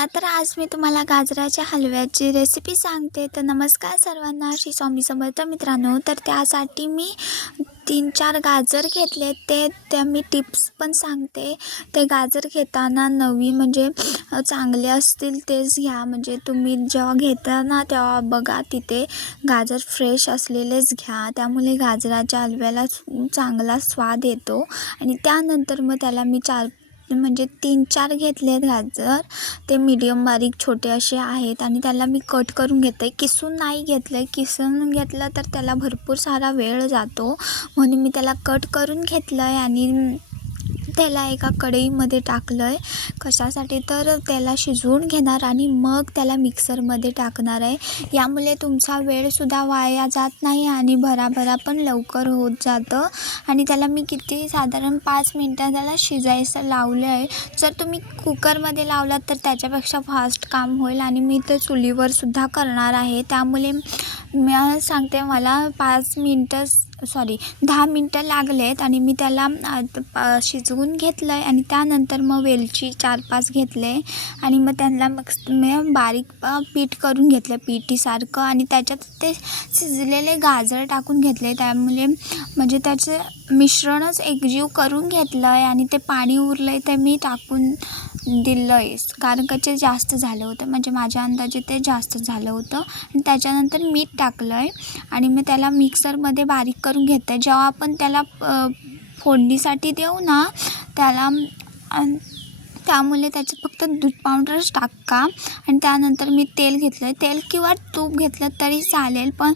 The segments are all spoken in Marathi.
चला तर आज मी तुम्हाला गाजराच्या हलव्याची रेसिपी सांगते। तर नमस्कार सर्वांना, श्री स्वामी समर्थ मित्रांनो। तर त्यासाठी मी 3-4 गाजर घेतले, त्या मी टिप्स पण सांगते। ते गाजर घेताना नवी म्हणजे चांगले असतील तेच घ्या, म्हणजे तुम्ही जेव्हा घेता ना तेव्हा बघा तिथे गाजर फ्रेश असलेलेच घ्या, त्यामुळे गाजराच्या हलव्याला चांगला स्वाद येतो। आणि त्यानंतर मग त्याला मी 3-4 घेतलेत गाजर, ते मीडियम बारीक छोटे असे आहेत आणि त्याला मी कट करून घेते। किसून नाही घेतलं, किसून घेतलं तर त्याला भरपूर सारा वेळ जातो, म्हणून मी त्याला कट करून घेतलं आहे आणि त्याला एका कढईमध्ये टाकलं आहे। कशासाठी तर त्याला शिजवून घेणार आणि मग त्याला मिक्सरमध्ये टाकणार आहे। यामुळे तुमचा वेळसुद्धा वाया जात नाही आणि भराभरा पण लवकर होत जातं। आणि त्याला मी किती साधारण 5 मिनटं त्याला शिजायचं लावलं आहे। जर तुम्ही कुकरमध्ये लावलात तर त्याच्यापेक्षा फास्ट काम होईल आणि मी ते चुलीवरसुद्धा करणार आहे, त्यामुळे मी सांगते मला 10 मिनटं लागलेत आणि मी त्याला शिजवून घेतलं आहे। आणि त्यानंतर मग वेलची 4-5 घेतले आणि मग त्यांना मी बारीक पीठ करून घेतलं पिठीसारखं आणि त्याच्यात ते शिजलेले गाजर टाकून घेतले, त्यामुळे म्हणजे त्याचं मिश्रणच एकजीव करून घेतलं आहे आणि ते पाणी उरलं आहे ते मी टाकून दिलं आहे, कारण का ते जास्त झालं होतं, म्हणजे माझ्या अंदाजे ते जास्त झालं होतं। आणि त्याच्यानंतर मीठ टाकलं आहे आणि मी त्याला मिक्सरमध्ये बारीक करून घेते। जेव्हा आपण त्याला फोडणीसाठी देऊ ना त्याला, त्यामुळे त्याच्यात फक्त दूध पावडरच टाका। आणि त्यानंतर मी तेल घेतलं आहे, तेल किंवा तूप घेतलं तरी चालेल, पण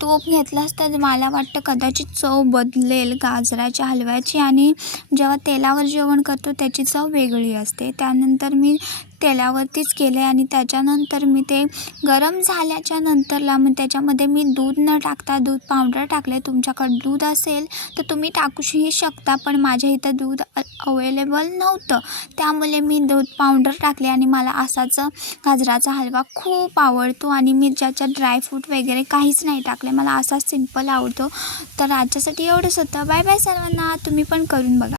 तूप घेतलंच तर मला वाटतं कदाचित चव बदलेल गाजराच्या हलव्याची, आणि जेव्हा तेलावर जेवण करतो त्याची चव वेगळी असते। त्यानंतर मी तेलावरतीच केले आणि त्याच्यानंतर मी ते गरम झाल्याच्या नंतरला मग त्याच्यामध्ये मी दूध न टाकता दूध पावडर टाकले। तुमच्याकडे दूध असेल तर तुम्ही टाकूही शकता, पण माझ्या इथं दूध अवेलेबल नव्हतं, त्यामुळे मी दूध पावडर टाकले आणि मला असाच गाजराचा हलवा खूप आवडतो आणि मी ज्याच्यात ड्रायफ्रूट वगैरे काहीच नाही टाकले, मला असाच सिंपल आवडतो। तर आजच्यासाठी एवढंच होतं। बाय बाय सर्वांना, तुम्ही पण करून बघा।